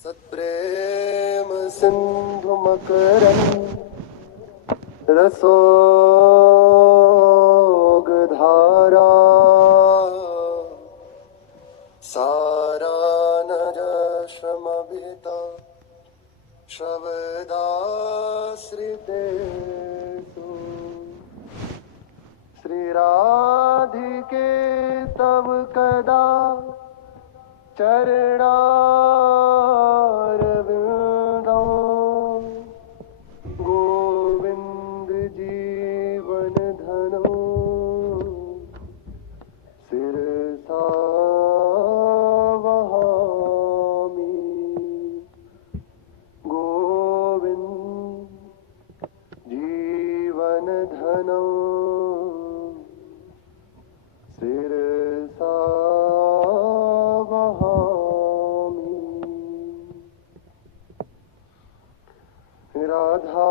सत्प्रेम सिंधु मकरंद रसोग धारा सारा नर श्रमभिता शब्दाश्रितेषु श्री राधिके तव कदा चरणारविंदो गोविंद जीवन धनो शिरसा वहामि गोविंद जीवन धनो शिरसा राधा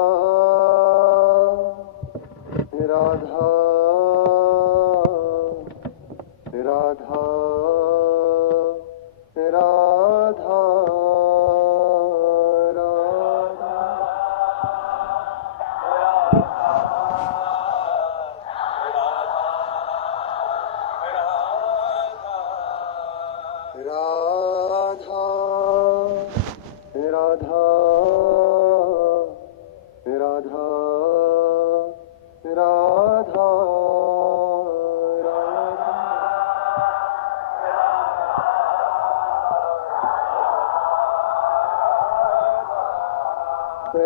राधा राधा राधा राधा राधा राधा राधा राधा राधा राधा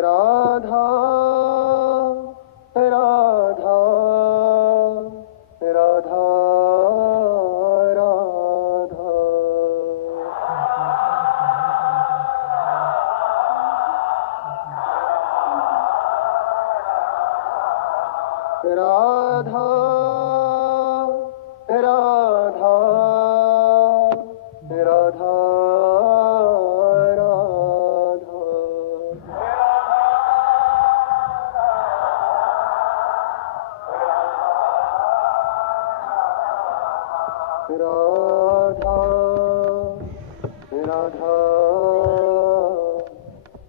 राधा राधा राधा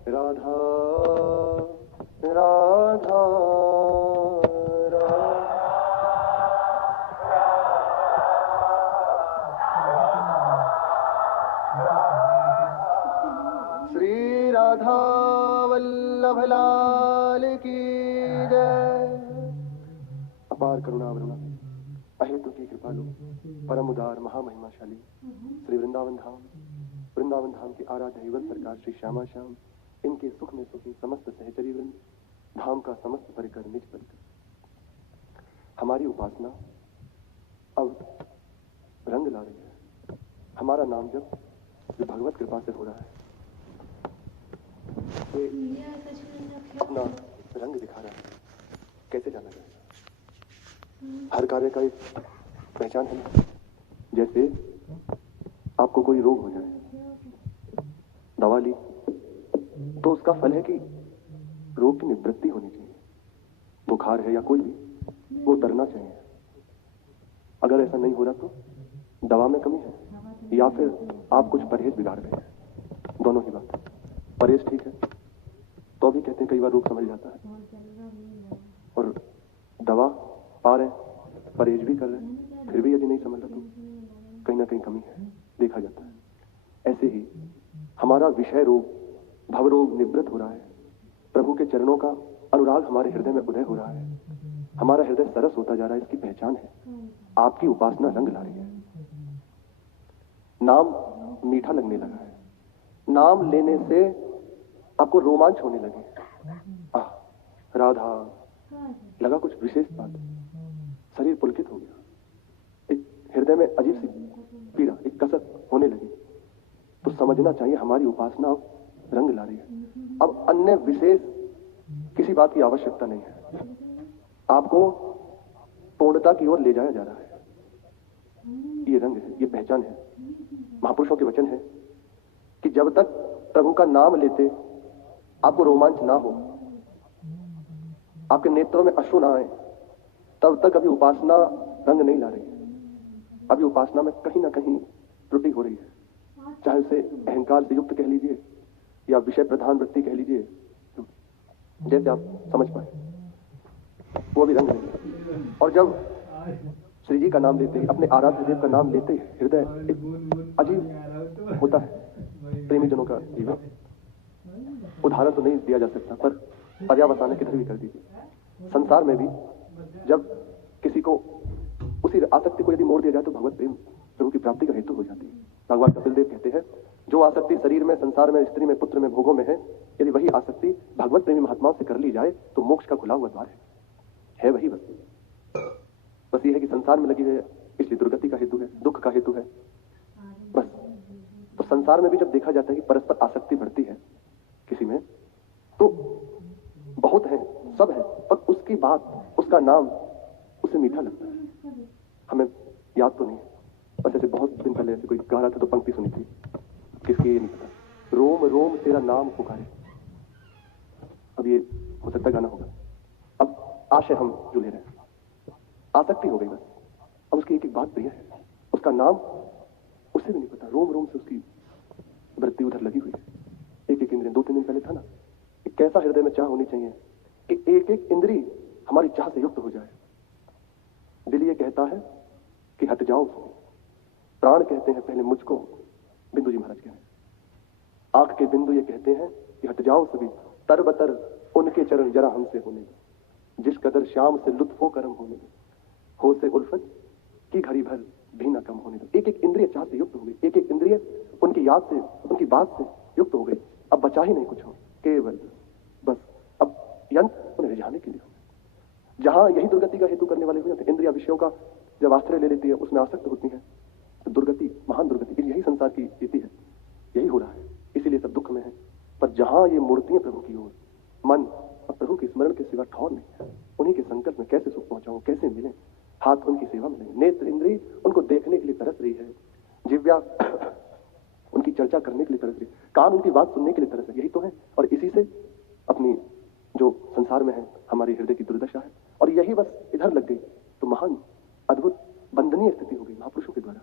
राधा राधा राधा श्री राधा वल्लभ लाल की जय। अपार करुणावरुणा अहेतु की कृपालु परम उदार महामहिमाशाली श्री वृंदावन धाम की आराध्य युगल सरकार श्री श्यामा श्याम, इनके सुख में सुखी समस्त सहचरी वृंद, धाम का समस्त परिकर निज परिकर। हमारी उपासना अब रंग ला रही है। हमारा नाम जब भगवत कृपा से हो रहा है, अपना रंग दिखा रहा है। कैसे जाना जाए? हर कार्य का एक पहचान है ना। जैसे आपको कोई रोग हो जाए, दवा ली तो उसका फल है कि रोग की निवृत्ति होनी चाहिए। बुखार है या कोई भी, वो उतरना चाहिए। अगर ऐसा नहीं हो रहा तो दवा में कमी है या फिर आप कुछ परहेज बिगाड़ गए हैं। दोनों ही बात। परहेज ठीक है तो भी कहते हैं कई बार रोग संभल जाता है, और दवा पा रहे हैं, परहेज भी कर रहे हैं, फिर भी यदि नहीं संभल रहा तो कहीं ना कहीं कमी है, देखा जाता है। ऐसे ही हमारा विषय रोग, भव रोग निवृत्त हो रहा है। प्रभु के चरणों का अनुराग हमारे हृदय में उदय हो रहा है। हमारा हृदय सरस होता जा रहा है। इसकी पहचान है। आपकी उपासना रंग ला रही है। नाम मीठा लगने लगा है। नाम लेने से आपको रोमांच होने लगे। राधा लगा कुछ विशेष बात, शरीर पुलकित हो गया। एक हृदय में अजीब सी पीड़ा, एक कसक होने लगी। तो समझना चाहिए हमारी उपासना अब रंग ला रही है। अब अन्य विशेष किसी बात की आवश्यकता नहीं है। आपको पूर्णता की ओर ले जाया जा रहा है। ये रंग है, ये पहचान है। महापुरुषों के वचन है कि जब तक प्रभु का नाम लेते आपको रोमांच ना हो, आपके नेत्रों में अश्रु ना आए, तब तक अभी उपासना रंग नहीं ला रही। अभी उपासना में कहीं ना कहीं त्रुटि हो रही है। चाहे उसे अहंकार से युक्त कह लीजिए या विषय प्रधान वृत्ति कह लीजिए, जैसे आप समझ पाए, वो भी रंग नहीं है। और जब श्री जी का नाम लेते ही, अपने आराध्य देव का नाम लेते ही हृदय एक अजीब होता है। प्रेमी जनों का जीवन, उदाहरण तो नहीं दिया जा सकता, पर पर्यावसान किधर भी कर दीजिए। संसार में भी जब किसी को उसी आसक्ति को यदि मोड़ दिया जाए तो भगवत प्रेम प्रभु की प्राप्ति का हेतु हो जाती है। भगवान कपिल देव कहते हैं, जो आसक्ति शरीर में, संसार में, स्त्री में, पुत्र में, भोगों में है, यदि वही आसक्ति भगवत प्रेमी महात्माओं से कर ली जाए तो मोक्ष का खुला हुआ द्वार है वही बस ये है कि संसार में लगी है, इसलिए दुर्गति का हेतु है, दुख का हेतु है बस। तो संसार में भी जब देखा जाता है कि परस्पर आसक्ति बढ़ती है किसी में, तो बहुत है, सब है, पर उसकी बात, उसका नाम उसे मीठा लगता है। हमें याद तो नहीं है, बस ऐसे बहुत दिन पहले ऐसे कोई गा रहा था तो पंक्ति सुनी थी, किसकी ये नहीं पता, रोम रोम तेरा नाम पुकारे। अब ये हो सकता गाना होगा। अब आशय हम जो ले रहे हैं, आसक्ति हो गई बस। अब उसकी एक एक बात प्रिय है, उसका नाम उसे भी नहीं पता, रोम रोम से उसकी वृत्ति उधर लगी हुई है। एक एक इंद्रिय, 2-3 दिन पहले था ना, एक कैसा हृदय में चाह होनी चाहिए कि एक एक इंद्री हमारी चाह से युक्त हो जाए। दिल ये कहता है कि हट जाओ, प्राण कहते हैं पहले मुझको, बिंदु जी महाराज कह रहे हैं। आंख के बिंदु ये कहते हैं कि हट जाओ सभी, तरबतर उनके चरण जरा हमसे होने दो, जिस कदर शाम से लुत्फो करम होने दो, हो से उल्फत की घड़ी भर भी न कम होने दो। एक एक इंद्रिय चाह से युक्त हो गई, एक एक इंद्रिय उनकी याद से, उनकी बात से युक्त हो गई। अब बचा ही नहीं कुछ, हो केवल बस अब यंत्र उन्हें रिझाने के लिए हो। जहां यही दुर्गति का हेतु करने वाले हुए थे, इंद्रिया विषयों का जब आश्रय ले लेती है, उसमें आसक्त होती है, तो दुर्गति, महान दुर्गति, यही संसार की रीति है, यही हो रहा है, इसीलिए सब दुख में है। पर जहां ये मूर्ति है प्रभु की ओर, मन और प्रभु के स्मरण के सिवा ठौर नहीं है। उन्हीं के संकल्प में कैसे सुख पहुंचाऊं, कैसे मिले, हाथ उनकी सेवा में लगे, नेत्र इंद्री उनको देखने के लिए तरस रही है, जिव्या उनकी चर्चा करने के लिए तरस रही है, कान उनकी बात सुनने के लिए तरस रही है। यही तो है, और इसी से अपनी जो संसार में है हमारी हृदय की दुर्दशा है, और यही बस इधर लग गई तो महान अद्भुत बंदनीय स्थिति हो गई महापुरुषों के द्वारा।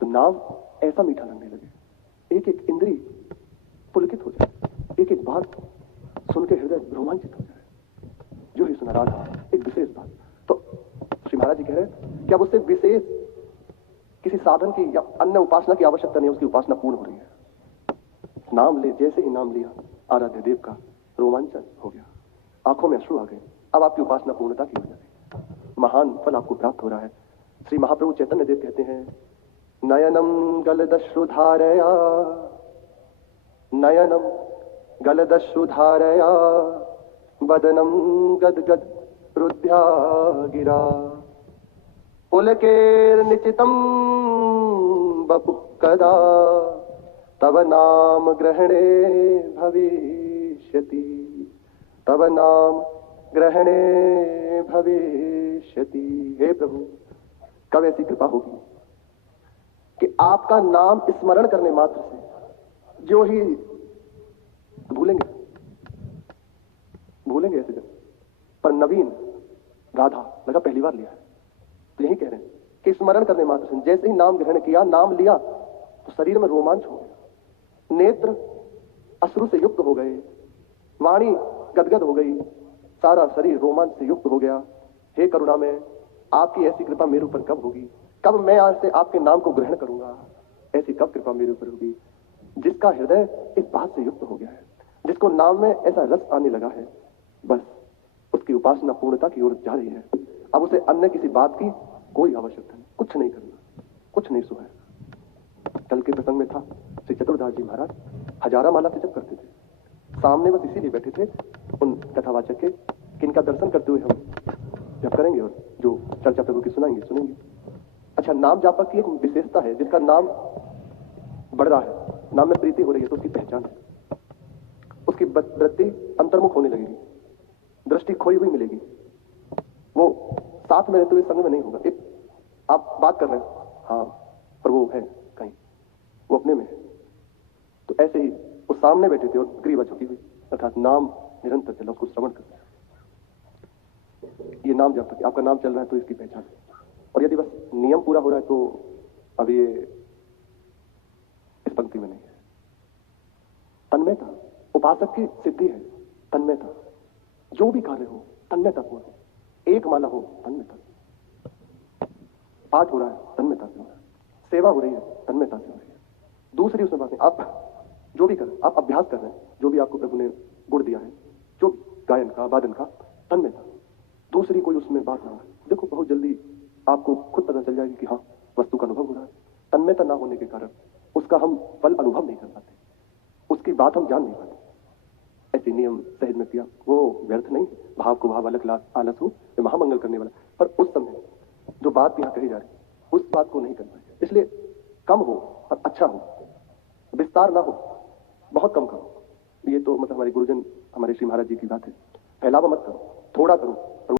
तो नाम ऐसा मीठा लगने लगे, एक एक इंद्री पुलकित हो जाए, एक एक बात सुन के हृदय रोमांचित हो जाए, जो ही सुना राधा, एक विशेष बात। तो श्री महाराज जी कह रहे हैं कि अब उससे विशेष किसी साधन की या अन्य उपासना की आवश्यकता नहीं, उसकी उपासना पूर्ण हो रही है। नाम ले, जैसे ही नाम लिया आराध्य देव का, रोमांचन हो गया, आंखों में अश्रु आ गए। अब आपकी उपासना पूर्णता की हो जाती, महान फल आपको प्राप्त हो रहा है। श्री महाप्रभु चैतन्य देव कहते हैं, नयनम गलदश्रुधारया, नयनम गलदश्रुधारया, वदनम गदगद रुद्ध्या गिरा, पुलकेर्निचितम बपु कदा, तव नाम ग्रहणे भविष्यति, तव नाम ग्रहणे भविष्यति। हे प्रभु, कब ऐसी कृपा होगी कि आपका नाम स्मरण करने मात्र से जो ही भूलेंगे ऐसे जब, पर नवीन राधा लगा पहली बार लिया है, तो यही कह रहे हैं कि स्मरण करने मात्र से, जैसे ही नाम ग्रहण किया, नाम लिया, तो शरीर में रोमांच हो गया, नेत्र अश्रु से युक्त हो गए, वाणी गदगद हो गई, सारा शरीर रोमांच से युक्त हो गया। हे करुणा में, आपकी ऐसी कृपा मेरे ऊपर कब होगी, कब मैं आज से आपके नाम को ग्रहण करूंगा, ऐसी कब कृपा मेरे ऊपर होगी। जिसका हृदय इस बात से युक्त हो गया है, जिसको नाम में ऐसा रस आने लगा है, बस उसकी उपासना पूर्णता की ओर जा रही है। अब उसे अन्य किसी बात की कोई आवश्यकता नहीं, कुछ नहीं करना, कुछ नहीं सुहाएगा। कल के प्रसंग में था, श्री चतुर्दास जी महाराज हजारा माला से जप करते थे, सामने बस इसीलिए बैठे थे उन कथावाचक के, किनका दर्शन करते हुए हम जप करेंगे और जो चर्चा प्रभु की सुनेंगे। अच्छा, नाम जापक की एक विशेषता है, जिसका नाम बढ़ रहा है, नाम में प्रीति हो रही है, तो उसकी पहचान है, उसकी वृत्ति अंतर्मुख होने लगेगी, दृष्टि खोई हुई मिलेगी, वो साथ में रहते हुए संग में नहीं होगा। एक आप बात कर रहे हैं, हाँ, पर वो है कहीं, वो अपने में है। तो ऐसे ही वो सामने बैठे थे और ग्रीवा झुकी हुई, अर्थात नाम निरंतर चला, उसको श्रवण करते। ये नाम जब तक आपका नाम चल रहा है तो इसकी पहचान है। और यदि बस नियम पूरा हो रहा है तो अब ये इस पंक्ति में नहीं है। तन्मयता उपासक की सिद्धि है। तन्मयता, जो भी कार्य हो तन्मयतापूर्ण हो। एक माला हो तन्मयता, पाठ हो रहा है तन्मयता से हो रहा है, सेवा हो रही है तन्मयता से हो रही है। दूसरी उसमें बात नहीं, आप जो भी कर, आप अभ्यास कर रहे हैं, जो भी आपको प्रभु ने गुण दिया है, जो गायन का, वादन का, तन्मयता। दूसरी कोई उसमें बात ना हो। देखो बहुत जल्दी आपको खुद पता चल जाएगी कि हाँ वस्तु का अनुभव हो रहा है। तन्मयता ना होने के कारण उसका हम फल अनुभव नहीं कर पाते, उसकी बात हम जान नहीं पाते। ऐसे नियम सहज में किया वो व्यर्थ नहीं, भाव को भाव अलग आलस हो महामंगल करने वाला। पर उस समय जो बात यहाँ कही जा रही उस बात को नहीं कर पाए। इसलिए कम हो और अच्छा हो, विस्तार ना हो, बहुत कम करो। ये तो मतलब हमारे गुरुजन, हमारे श्री महाराज जी की बात है। फैलावा मत करो, थोड़ा करो,